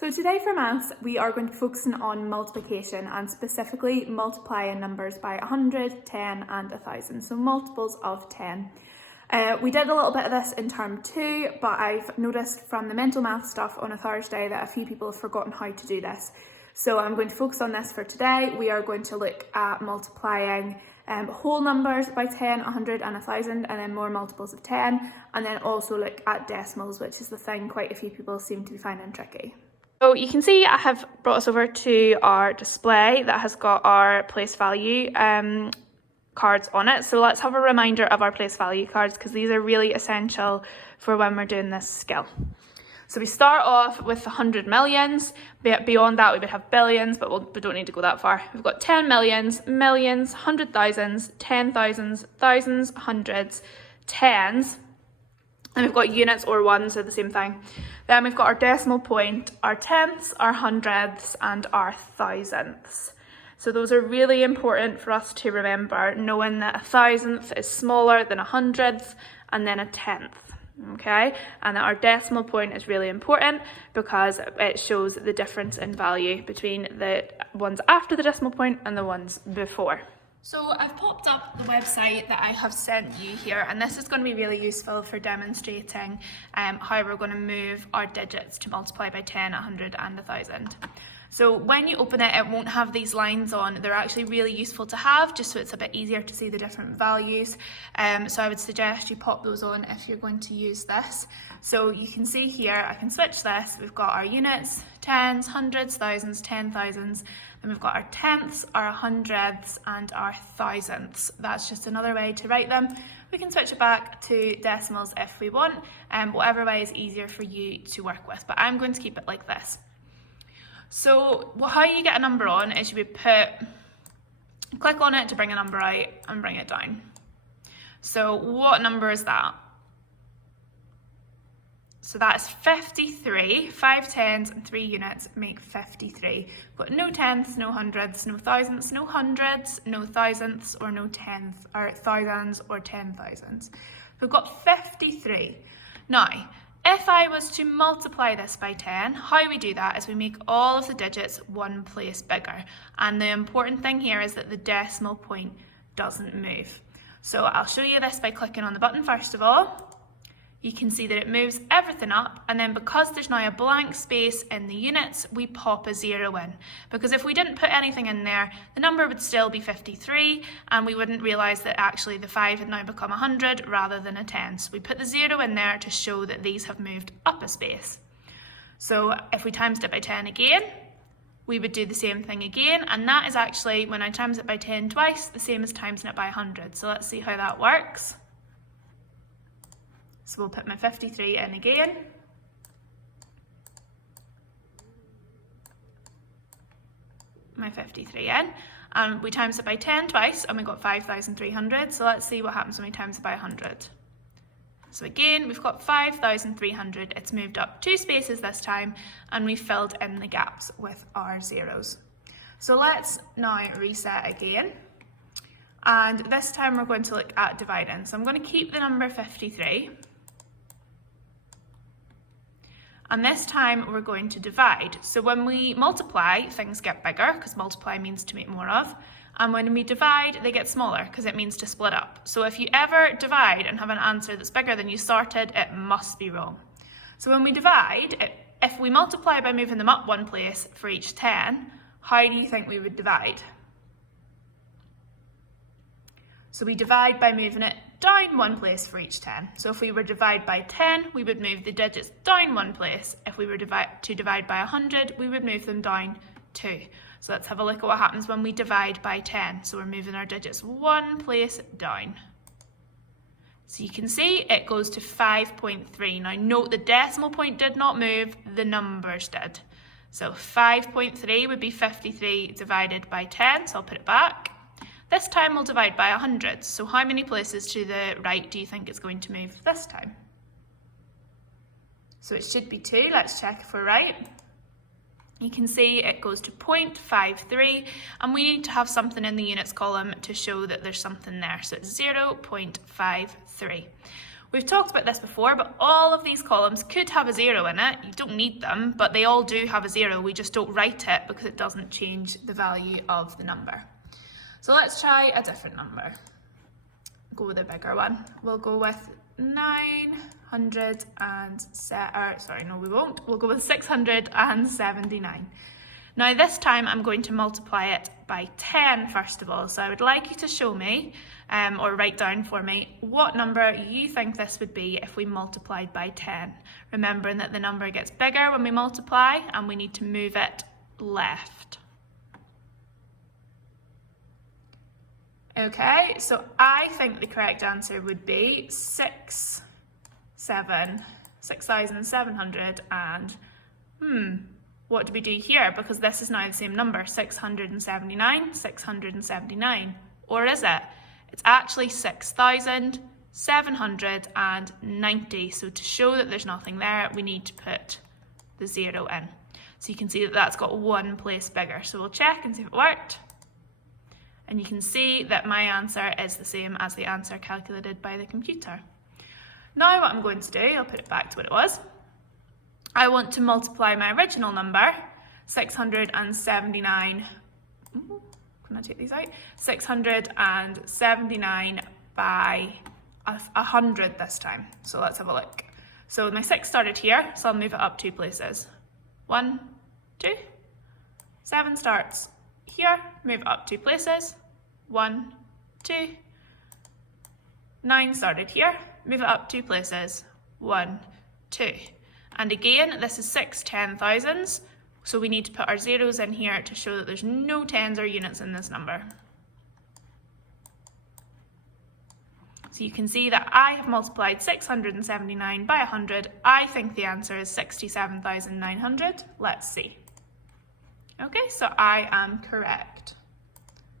So today for maths, we are going to be focusing on multiplication and specifically multiplying numbers by 100, 10 and 1000, so multiples of 10. We did a little bit of this in term 2, but I've noticed from the mental math stuff on a Thursday that a few people have forgotten how to do this. So I'm going to focus on this for today. We are going to look at multiplying whole numbers by 10, 100 and 1000, and then more multiples of 10, and then also look at decimals, which is the thing quite a few people seem to be finding tricky. So you can see I have brought us over to our display that has got our place value cards on it. So let's have a reminder of our place value cards because these are really essential for when we're doing this skill. So we start off with 100 millions. Beyond that we would have billions, but we don't need to go that far. We've got 10 millions, millions, 100,000s, 10,000s, thousands, hundreds, tens. And we've got units or ones, are the same thing. Then we've got our decimal point, our tenths, our hundredths, and our thousandths. So those are really important for us to remember, knowing that a thousandth is smaller than a hundredth and then a tenth. Okay, and that our decimal point is really important because it shows the difference in value between the ones after the decimal point and the ones before. So I've popped up the website that I have sent you here, and this is going to be really useful for demonstrating how we're going to move our digits to multiply by 10, 100 and 1000. So when you open it, it won't have these lines on. They're actually really useful to have just so it's a bit easier to see the different values. So I would suggest you pop those on if you're going to use this. So you can see here, I can switch this. We've got our units, tens, hundreds, thousands, 10,000s. Then we've got our tenths, our hundredths and our thousandths. That's just another way to write them. We can switch it back to decimals if we want, whatever way is easier for you to work with, but I'm going to keep it like this. So how you get a number on is you would click on it to bring a number out and bring it down. So what number is that? So that's 53, 5 tens and 3 units make 53. We've got no tenths, no hundredths, no thousandths, no hundreds, no thousandths, or no tenths, or thousands, or 10,000s. We've got 53. Now, if I was to multiply this by 10, how we do that is we make all of the digits one place bigger. And the important thing here is that the decimal point doesn't move. So I'll show you this by clicking on the button first of all. You can see that it moves everything up, and then because there's now a blank space in the units, we pop a 0 in. Because if we didn't put anything in there, the number would still be 53, and we wouldn't realise that actually the 5 had now become 100 rather than a 10. So we put the 0 in there to show that these have moved up a space. So if we times it by 10 again, we would do the same thing again, and that is actually, when I times it by 10 twice, the same as timesing it by 100. So let's see how that works. So we'll put my 53 in again. My 53 in. And we times it by 10 twice and we got 5,300. So let's see what happens when we times it by 100. So again, we've got 5,300. It's moved up 2 spaces this time and we filled in the gaps with our zeros. So let's now reset again. And this time we're going to look at dividing. So I'm going to keep the number 53. And this time we're going to divide. So when we multiply, things get bigger because multiply means to make more of. And when we divide, they get smaller because it means to split up. So if you ever divide and have an answer that's bigger than you started, it must be wrong. So when we divide, if we multiply by moving them up one place for each 10, how do you think we would divide? So we divide by moving it down one place for each 10. So if we were to divide by 10, we would move the digits down one place. If we were to divide by 100, we would move them down 2. So let's have a look at what happens when we divide by 10. So we're moving our digits one place down. So you can see it goes to 5.3. Now note the decimal point did not move, the numbers did. So 5.3 would be 53 divided by 10, so I'll put it back. This time we'll divide by 100, so how many places to the right do you think it's going to move this time? So it should be 2, let's check if we're right. You can see it goes to 0.53, and we need to have something in the units column to show that there's something there, so it's 0.53. We've talked about this before, but all of these columns could have a 0 in it. You don't need them, but they all do have a 0. We just don't write it because it doesn't change the value of the number. So let's try a different number. Go with a bigger one. We'll go with 679. Now this time I'm going to multiply it by 10 first of all. So I would like you to show me or write down for me what number you think this would be if we multiplied by 10. Remembering that the number gets bigger when we multiply and we need to move it left. Okay, so I think the correct answer would be 6,700 and what do we do here? Because this is now the same number, 679. Or is it? It's actually 6,790. So to show that there's nothing there, we need to put the 0 in. So you can see that that's got one place bigger. So we'll check and see if it worked. And you can see that my answer is the same as the answer calculated by the computer. Now what I'm going to do, I'll put it back to what it was. I want to multiply my original number, 679, can I take these out? 679 by 100 this time. So let's have a look. So my 6 started here, so I'll move it up 2 places. 1, 2. 7 starts here, move it up 2 places. 1, 2. 9 started here, move it up 2 places. 1, 2. And again, this is 6 10,000s, so we need to put our zeros in here to show that there's no tens or units in this number. So you can see that I have multiplied 679 by 100. I think the answer is 67,900. Let's see. Okay, so I am correct.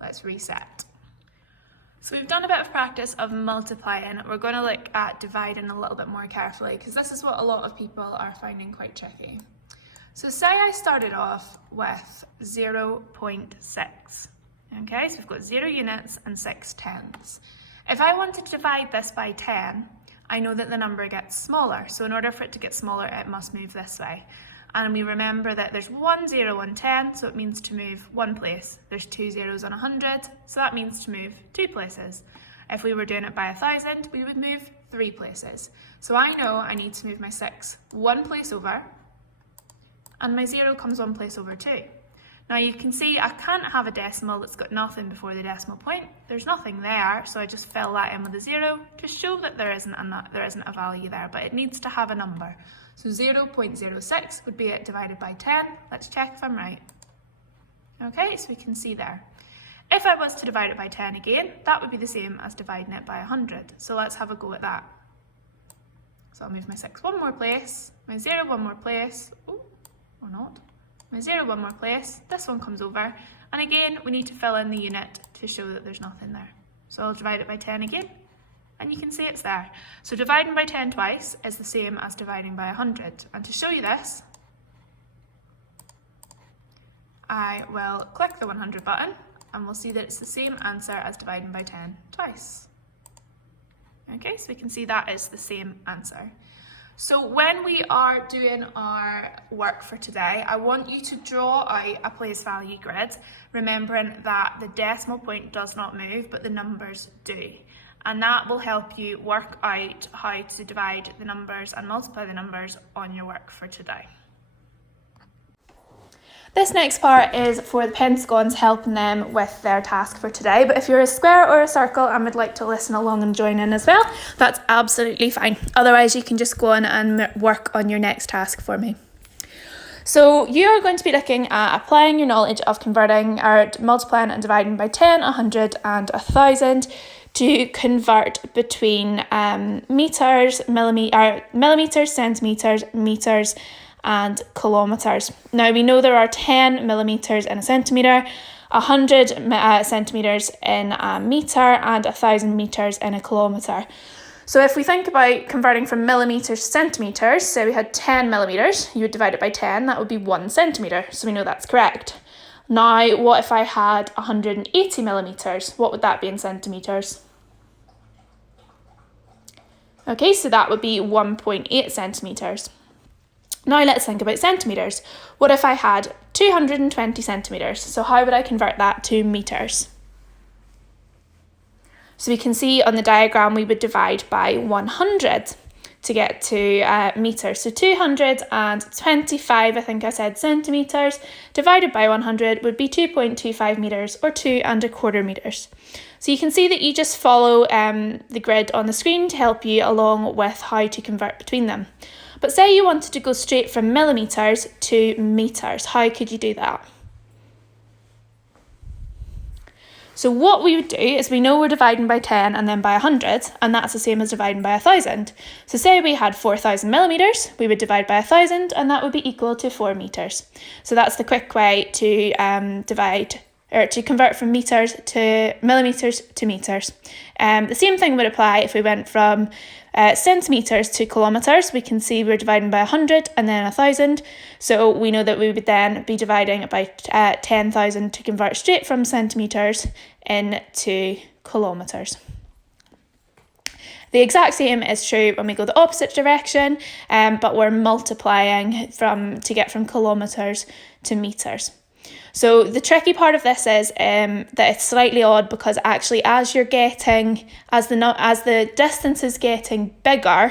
Let's reset. So we've done a bit of practice of multiplying. We're going to look at dividing a little bit more carefully because this is what a lot of people are finding quite tricky. So say I started off with 0.6. Okay, so we've got 0 units and 6 tens. If I wanted to divide this by 10, I know that the number gets smaller. So in order for it to get smaller, it must move this way. And we remember that there's 1 0 on 10, so it means to move 1 place. There's 2 zeros on 100, so that means to move 2 places. If we were doing it by 1,000, we would move 3 places. So I know I need to move my 6 1 place over, and my 0 comes 1 place over too. Now you can see I can't have a decimal that's got nothing before the decimal point. There's nothing there, so I just fill that in with a 0 to show that there isn't a value there, but it needs to have a number. So 0.06 would be it divided by 10. Let's check if I'm right. Okay, so we can see there. If I was to divide it by 10 again, that would be the same as dividing it by 100. So let's have a go at that. So I'll move my 6 1 more place, my 0 1 more place, or not, my 0 1 more place, this one comes over, and again we need to fill in the unit to show that there's nothing there. So I'll divide it by 10 again. And you can see it's there. So dividing by 10 twice is the same as dividing by 100. And to show you this, I will click the 100 button and we'll see that it's the same answer as dividing by 10 twice. Okay, so we can see that is the same answer. So when we are doing our work for today, I want you to draw out a place value grid, remembering that the decimal point does not move, but the numbers do. And that will help you work out how to divide the numbers and multiply the numbers on your work for today. This next part is for the Pentagons, helping them with their task for today. But if you're a square or a circle and would like to listen along and join in as well, that's absolutely fine. Otherwise, you can just go on and work on your next task for me. So you are going to be looking at applying your knowledge of converting or multiplying and dividing by 10, 100 and 1,000 to convert between meters, millimeters, centimeters, meters and kilometers. Now we know there are 10 millimeters in a centimeter, 100 centimeters in a meter and 1,000 meters in a kilometer. So if we think about converting from millimeters to centimeters, say we had 10 millimeters, you would divide it by 10, that would be 1 centimeter. So we know that's correct. Now, what if I had 180 millimeters? What would that be in centimeters? Okay, so that would be 1.8 centimetres. Now let's think about centimetres. What if I had 220 centimetres? So how would I convert that to metres? So we can see on the diagram we would divide by 100 to get to metres. So 225, I think I said, centimetres divided by 100 would be 2.25 metres or 2¼ metres. So you can see that you just follow the grid on the screen to help you along with how to convert between them. But say you wanted to go straight from millimetres to metres, how could you do that? So what we would do is we know we're dividing by 10 and then by 100, and that's the same as dividing by 1,000. So say we had 4,000 millimetres, we would divide by 1,000 and that would be equal to 4 metres. So that's the quick way to to convert from metres to millimetres to metres. The same thing would apply if we went from centimetres to kilometres. We can see we're dividing by 100 and then 1,000. So we know that we would then be dividing by 10,000 to convert straight from centimetres into kilometres. The exact same is true when we go the opposite direction, but we're multiplying to get from kilometres to metres. So the tricky part of this is that it's slightly odd because actually as the distance is getting bigger,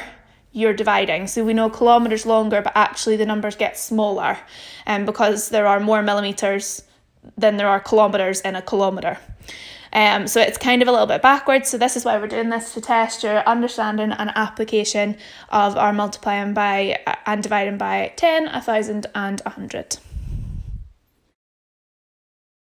you're dividing. So we know kilometres longer, but actually the numbers get smaller because there are more millimetres than there are kilometres in a kilometre. So it's kind of a little bit backwards. So this is why we're doing this, to test your understanding and application of our multiplying by and dividing by 10, 1,000 and 100.